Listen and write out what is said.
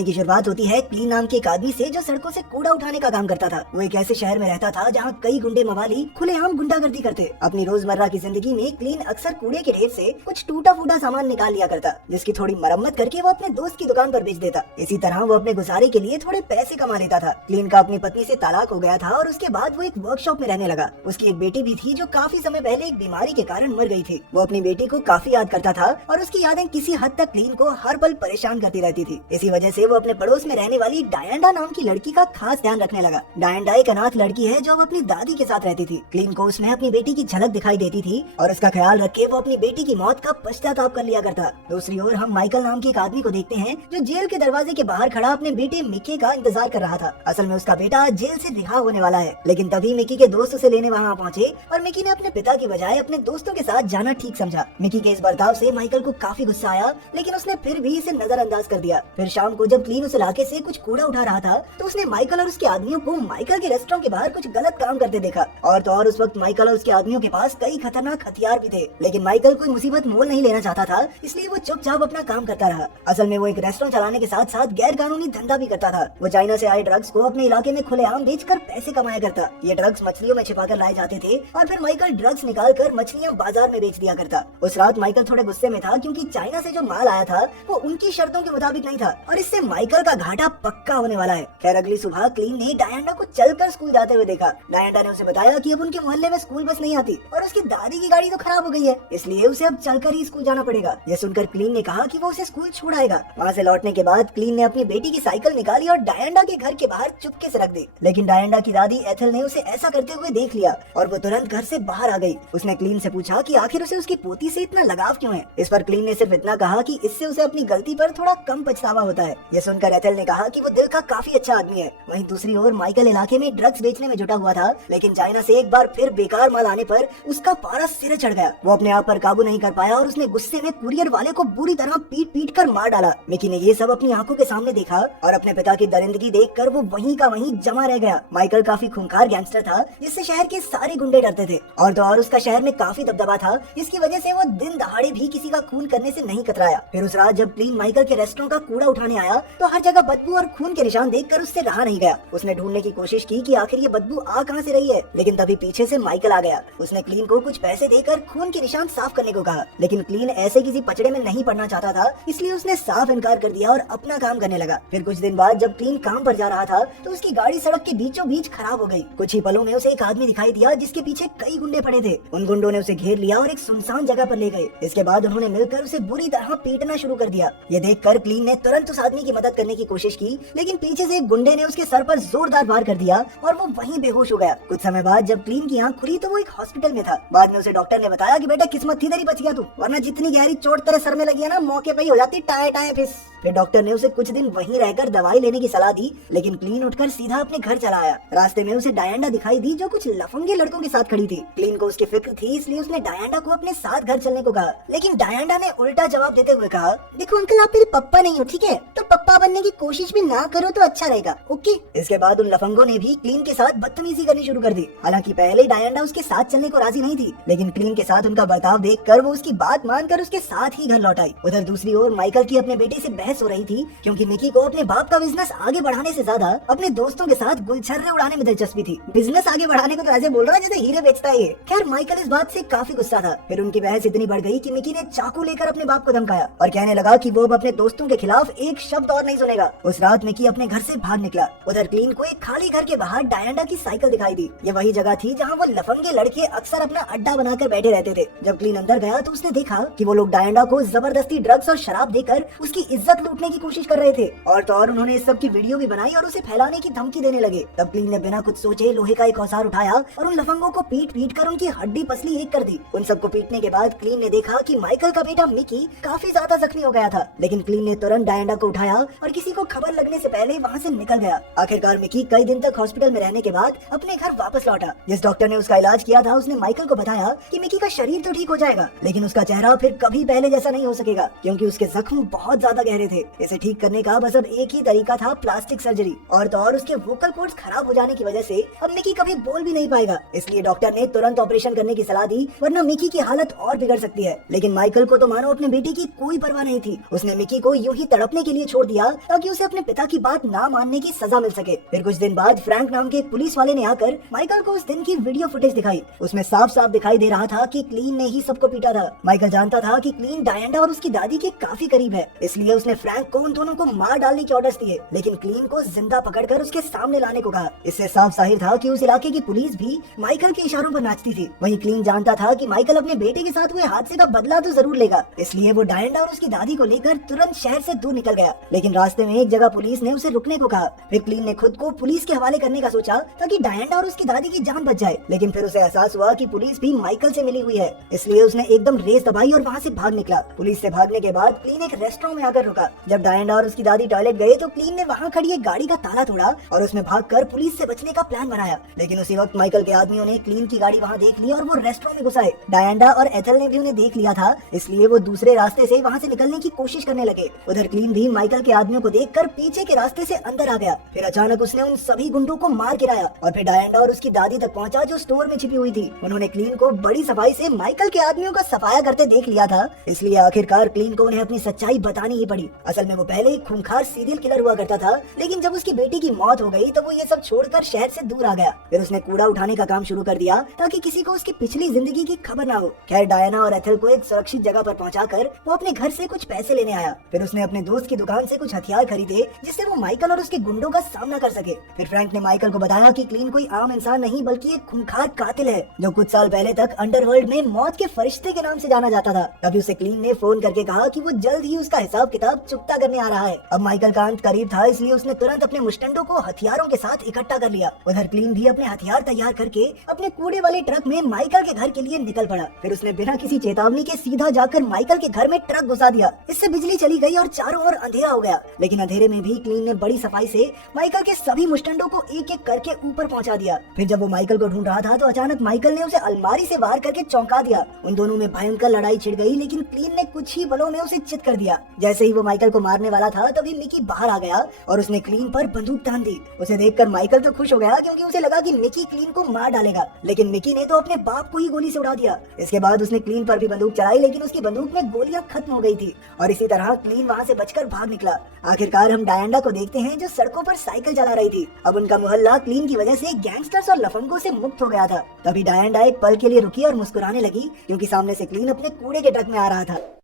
कहानी की शुरुआत होती है क्लीन नाम के एक आदमी से जो सड़कों से कूड़ा उठाने का काम करता था। वो एक ऐसे शहर में रहता था जहाँ कई गुंडे मवाली खुलेआम गुंडागर्दी करते। अपनी रोजमर्रा की जिंदगी में क्लीन अक्सर कूड़े के ढेर से कुछ टूटा फूटा सामान निकाल लिया करता, जिसकी थोड़ी मरम्मत करके वो अपने दोस्त की दुकान पर बेच देता। इसी तरह वो अपने गुजारे के लिए थोड़े पैसे कमा लेता था। क्लीन का अपनी पत्नी से तलाक हो गया था और उसके बाद वो एक वर्कशॉप में रहने लगा। उसकी एक बेटी भी थी जो काफी समय पहले एक बीमारी के कारण मर गई थी। वो अपनी बेटी को काफी याद करता था और उसकी यादें किसी हद तक क्लीन को हर पल परेशान करती रहती थी। इसी वजह से वो अपने पड़ोस में रहने वाली डायंडा नाम की लड़की का खास ध्यान रखने लगा। डायंडा एक अनाथ लड़की है जो अपनी दादी के साथ रहती थी। क्लीन को उसमें अपनी बेटी की झलक दिखाई देती थी और उसका ख्याल रख के वो अपनी बेटी की मौत का पश्चाताप कर लिया करता। दूसरी ओर हम माइकल नाम के एक आदमी को देखते हैं जो जेल के दरवाजे के बाहर खड़ा अपने बेटे मिकी का इंतजार कर रहा था। असल में उसका बेटा जेल से रिहा होने वाला है, लेकिन तभी मिकी के दोस्त उसे लेने वहाँ पहुँचे और मिकी ने अपने पिता की बजाय अपने दोस्तों के साथ जाना ठीक समझा। मिकी के इस बर्ताव से माइकल को काफी गुस्सा आया, लेकिन उसने फिर भी इसे नजरअंदाज कर दिया। फिर शाम को जब क्लीन उस इलाके से कुछ कूड़ा उठा रहा था तो उसने माइकल और उसके आदमियों को माइकल के रेस्टोरेंट के बाहर कुछ गलत काम करते देखा। और तो और उस वक्त माइकल और उसके आदमियों के पास कई खतरनाक हथियार भी थे, लेकिन माइकल कोई मुसीबत मोल नहीं लेना चाहता था, इसलिए वो चुपचाप अपना काम करता रहा। असल में वो एक रेस्टोरेंट चलाने के साथ साथ गैर कानूनी धंधा भी करता था। वो चाइना से आए ड्रग्स को अपने इलाके में खुलेआम बेचकर पैसे कमाया करता। ये ड्रग्स मछलियों में छिपाकर लाए जाते थे और फिर माइकल ड्रग्स निकाल कर मछलियाँ बाजार में बेच दिया करता। उस रात माइकल थोड़े गुस्से में था क्योंकि चाइना से जो माल आया था वो उनकी शर्तों के मुताबिक नहीं था और इससे माइकल का घाटा पक्का होने वाला है। खैर अगली सुबह क्लीन ने डायंडा को चलकर स्कूल जाते हुए देखा। डायंडा ने उसे बताया कि अब उनके मोहल्ले में स्कूल बस नहीं आती और उसकी दादी की गाड़ी तो खराब हो गई है, इसलिए उसे अब चलकर ही स्कूल जाना पड़ेगा। यह सुनकर क्लीन ने कहा कि वो उसे स्कूल छोड़ आएगा। वहाँ से लौटने के बाद क्लीन ने अपनी बेटी की साइकिल निकाली और डायंडा के घर के बाहर चुपके से रख दी, लेकिन डायंडा की दादी एथल ने उसे ऐसा करते हुए देख लिया और वो तुरंत घर से बाहर आ गई। उसने क्लीन से पूछा कि आखिर उसे उसकी पोती से इतना लगाव क्यों है। इस पर क्लीन ने सिर्फ इतना कहा कि इससे उसे अपनी गलती पर थोड़ा कम पछतावा होता है। यह सुनकर एथल ने कहा कि वो दिल का काफी अच्छा आदमी है। वहीं दूसरी ओर माइकल इलाके में ड्रग्स बेचने में जुटा हुआ था, लेकिन चाइना से एक बार फिर बेकार माल आने पर उसका पारा सिरे चढ़ गया। वो अपने आप पर काबू नहीं कर पाया और उसने गुस्से में कुरियर वाले को बुरी तरह पीट पीट कर मार डाला। मिकी ने ये सब अपनी आंखों के सामने देखा और अपने पिता की दरिंदगी देखकर वो वहीं का वहीं जमा रह गया। माइकल काफी खूंखार गैंगस्टर था जिससे शहर के सारे गुंडे डरते थे और तो और उसका शहर में काफी दबदबा था, जिसकी वजह से वो दिन दहाड़े भी किसी का खून करने से नहीं कतराया। फिर उस रात जब क्लीन माइकल के रेस्टोरेंट का कूड़ा उठाने आया तो हर जगह बदबू और खून के निशान देखकर उससे रहा नहीं गया। उसने ढूंढने की कोशिश की कि आखिर ये बदबू आ कहां से रही है, लेकिन तभी पीछे से माइकल आ गया। उसने क्लीन को कुछ पैसे देकर खून के निशान साफ करने को कहा, लेकिन क्लीन ऐसे किसी पचड़े में नहीं पड़ना चाहता था, इसलिए उसने साफ इनकार कर दिया और अपना काम करने लगा। फिर कुछ दिन बाद जब क्लीन काम पर जा रहा था तो उसकी गाड़ी सड़क के बीचों बीच खराब हो गई। कुछ ही पलों में उसे एक आदमी दिखाई दिया जिसके पीछे कई गुंडे पड़े थे। उन गुंडों ने उसे घेर लिया और एक सुनसान जगह पर ले गए। इसके बाद उन्होंने मिलकर उसे बुरी तरह पीटना शुरू कर दिया। ये देखकर क्लीन ने तुरंत उस आदमी की मदद करने की कोशिश की, लेकिन पीछे से एक गुंडे ने उसके सर पर जोरदार वार कर दिया और वो वहीं बेहोश हो गया। कुछ समय बाद जब क्लीन की आंख खुली तो वो एक हॉस्पिटल में था। बाद में उसे डॉक्टर ने बताया कि बेटा किस्मत थी तेरी बच गया तू, वरना जितनी गहरी चोट तेरे सर में लगी है ना, मौके पे ही हो जाती टाए टाए फिस। फिर डॉक्टर ने उसे कुछ दिन वहीं रहकर दवाई लेने की सलाह दी, लेकिन क्लीन उठकर सीधा अपने घर चला आया। रास्ते में उसे डायंडा दिखाई दी जो कुछ लफंगे लड़कों के साथ खड़ी थी। क्लीन को उसकी फिक्र थी, इसलिए उसने डायंडा को अपने साथ घर चलने को कहा, लेकिन डायंडा ने उल्टा जवाब देते हुए कहा, देखो अंकल आप मेरे पप्पा नहीं हो, ठीक है, तो पप्पा बनने की कोशिश भी ना करो तो अच्छा रहेगा, ओके। इसके बाद उन लफंगों ने भी क्लीन के साथ बदतमीजी करनी शुरू कर दी। हालांकि पहले डायंडा उसके साथ चलने को राजी नहीं थी, लेकिन क्लीन के साथ उनका बर्ताव देखकर वो उसकी बात मानकर उसके साथ ही घर लौट आई। उधर दूसरी ओर माइकल की अपने बेटे से बहस हो रही थी, क्योंकि मिकी को अपने बाप का बिजनेस आगे बढ़ाने से ज्यादा अपने दोस्तों के साथ गुलछर्रे उड़ाने में दिलचस्पी थी। बिजनेस आगे बढ़ाने को तो ऐसे बोल रहा है जैसे हीरे बेचता है ये। खैर माइकल इस बात से काफी गुस्सा था। फिर उनकी बहस इतनी बढ़ गई कि मिकी ने चाकू लेकर अपने बाप को धमकाया और कहने लगा कि वो अब अपने दोस्तों के खिलाफ एक शब्द और नहीं सुनेगा। उस रात मिकी अपने घर से भाग निकला। उधर क्लीन को एक खाली घर के बाहर डायंडा की साइकिल दिखाई दी। ये वही जगह थी जहाँ वो लफंगे लड़के अक्सर अपना अड्डा बनाकर बैठे रहते थे। जब क्लीन अंदर गया तो उसने देखा कि वो लोग डायंडा को जबरदस्ती ड्रग्स और शराब देकर उसकी इज्जत लूटने की कोशिश कर रहे थे और तो और उन्होंने इस सब की वीडियो भी बनाई और उसे फैलाने की धमकी देने लगे। तब क्लीन ने बिना कुछ सोचे लोहे का एक औजार उठाया और उन लफंगों को पीट पीट कर उनकी हड्डी पसली एक कर दी। उन सबको पीटने के बाद क्लीन ने देखा कि माइकल का बेटा मिकी काफी ज्यादा जख्मी हो गया था, लेकिन क्लीन ने तुरंत डायंडा को उठाया और किसी को खबर लगने से पहले वहाँ से निकल गया। आखिरकार मिकी कई दिन तक हॉस्पिटल में रहने के बाद अपने घर वापस लौटा। जिस डॉक्टर ने उसका इलाज किया था उसने माइकल को बताया कि मिकी का शरीर तो ठीक हो जाएगा, लेकिन उसका चेहरा फिर कभी पहले जैसा नहीं हो सकेगा, क्योंकि उसके जख्म बहुत ज्यादा गहरे थे। इसे ठीक करने का बस अब एक ही तरीका था, प्लास्टिक सर्जरी। और तो और उसके वोकल कॉर्ड्स खराब हो जाने की वजह से अब मिकी कभी बोल भी नहीं पाएगा, इसलिए डॉक्टर ने तुरंत ऑपरेशन करने की सलाह दी, वरना मिकी की हालत और बिगड़ सकती है। लेकिन माइकल को तो मानो अपने बेटे की कोई परवाह नहीं थी। उसने मिकी को यूं ही तड़पने के लिए छोड़ दिया ताकि उसे अपने पिता की बात ना मानने की सजा मिल सके। फिर कुछ दिन बाद फ्रैंक नाम के एक पुलिस वाले ने आकर माइकल को उस दिन की वीडियो फुटेज दिखाई। उसमें साफ साफ दिखाई दे रहा था कि क्लीन ने ही सबको पीटा था। माइकल जानता था कि क्लीन डायंडा और उसकी दादी के काफी करीब है, इसलिए उसने फ्रैंक को उन दोनों को मार डालने के ऑर्डर्स दिए, लेकिन क्लीन को जिंदा पकड़कर उसके सामने लाने को कहा। इससे साफ जाहिर था कि उस इलाके की पुलिस भी माइकल के इशारों पर नाचती थी। वहीं क्लीन जानता था कि माइकल अपने बेटे के साथ हुए हादसे का बदला तो जरूर लेगा, इसलिए वो डायंडा और उसकी दादी को लेकर तुरंत शहर से दूर निकल गया। लेकिन रास्ते में एक जगह पुलिस ने उसे रुकने को कहा। फिर क्लीन ने खुद को पुलिस के हवाले करने का सोचा ताकि डायंडा और उसकी दादी की जान बच जाए, लेकिन फिर उसे एहसास हुआ कि पुलिस भी माइकल से मिली हुई है, इसलिए उसने एकदम रेस दबाई और वहाँ से भाग निकला। पुलिस से भागने के बाद क्लीन एक रेस्टोरेंट में आकर रुका। जब डायंडा और उसकी दादी टॉयलेट गए तो क्लीन ने वहाँ खड़ी एक गाड़ी का ताला तोड़ा और उसमें भागकर पुलिस से बचने का प्लान बनाया। लेकिन उसी वक्त माइकल के आदमियों ने क्लीन की गाड़ी वहाँ देख ली और वो रेस्टोरेंट में घुसाए। डायंडा और एथल ने भी उन्हें देख लिया था, इसलिए वो दूसरे रास्ते से वहाँ से निकलने की कोशिश करने लगे। उधर क्लीन भी माइकल के आदमियों को देखकर पीछे के रास्ते से अंदर आ गया। फिर अचानक उसने उन सभी गुंडों को मार गिराया और फिर डायंडा और उसकी दादी तक पहुंचा जो स्टोर में छिपी हुई थी। उन्होंने क्लीन को बड़ी सफाई से माइकल के आदमियों का सफाया करते देख लिया था, इसलिए आखिरकार क्लीन को उन्हें अपनी सच्चाई बतानी ही पड़ी। असल में वो पहले एक खूंखार सीरियल किलर हुआ करता था, लेकिन जब उसकी बेटी की मौत हो गई तो वो ये सब छोड़कर शहर से दूर आ गया। फिर उसने कूड़ा उठाने का काम शुरू कर दिया ताकि किसी को उसकी पिछली जिंदगी की खबर ना हो। खैर डायना और एथल को एक सुरक्षित जगह पर पहुंचाकर वो अपने घर से कुछ पैसे लेने आया। फिर उसने अपने दोस्त की दुकान से कुछ हथियार खरीदे जिससे वो माइकल और उसके गुंडों का सामना कर सके। फिर फ्रैंक ने माइकल को बताया कि क्लीन कोई आम इंसान नहीं बल्कि एक खूंखार कातिल है जो कुछ साल पहले तक अंडरवर्ल्ड में मौत के फरिश्ते के नाम से जाना जाता था। तभी उसे क्लीन ने फोन करके कहा कि वो जल्द ही उसका हिसाब किताब चुकता करने आ रहा है। अब माइकल का अंत करीब था, इसलिए उसने तुरंत अपने मुस्टंडों को हथियारों के साथ इकट्ठा कर लिया। उधर क्लीन भी अपने हथियार तैयार करके अपने कूड़े वाले ट्रक में माइकल के घर के लिए निकल पड़ा। फिर उसने बिना किसी चेतावनी के सीधा जाकर माइकल के घर में ट्रक घुसा दिया। इससे बिजली चली गई और चारों ओर अंधेरा हो गया, लेकिन अंधेरे में भी क्लीन ने बड़ी सफाई से माइकल के सभी मुस्टंडों को एक एक करके ऊपर पहुंचा दिया। फिर जब वो माइकल को ढूंढ रहा था तो अचानक माइकल ने उसे अलमारी से बाहर करके चौंका दिया। उन दोनों में भयंकर लड़ाई छिड़ गई, लेकिन क्लीन ने कुछ ही पलों में उसे चित कर दिया। जैसे ही वो माइकल को मारने वाला था तभी मिकी बाहर आ गया और उसने क्लीन पर बंदूक तान दी। उसे देखकर माइकल तो खुश हो गया क्योंकि उसे लगा कि मिकी क्लीन को मार डालेगा, लेकिन मिकी ने तो अपने बाप को ही गोली से उड़ा दिया। इसके बाद उसने क्लीन पर भी बंदूक चलाई, लेकिन उसकी बंदूक में गोलियां खत्म हो गई थी और इसी तरह क्लीन वहाँ से बचकर भाग निकला। आखिरकार हम डायंडा को देखते हैं जो सड़कों पर साइकिल चला रही थी। अब उनका मोहल्ला क्लीन की वजह से गैंगस्टर्स और लफंगों से मुक्त हो गया था। तभी डायंडा एक पल के लिए रुकी और मुस्कुराने लगी क्योंकि सामने से क्लीन अपने कूड़े के ट्रक में आ रहा था।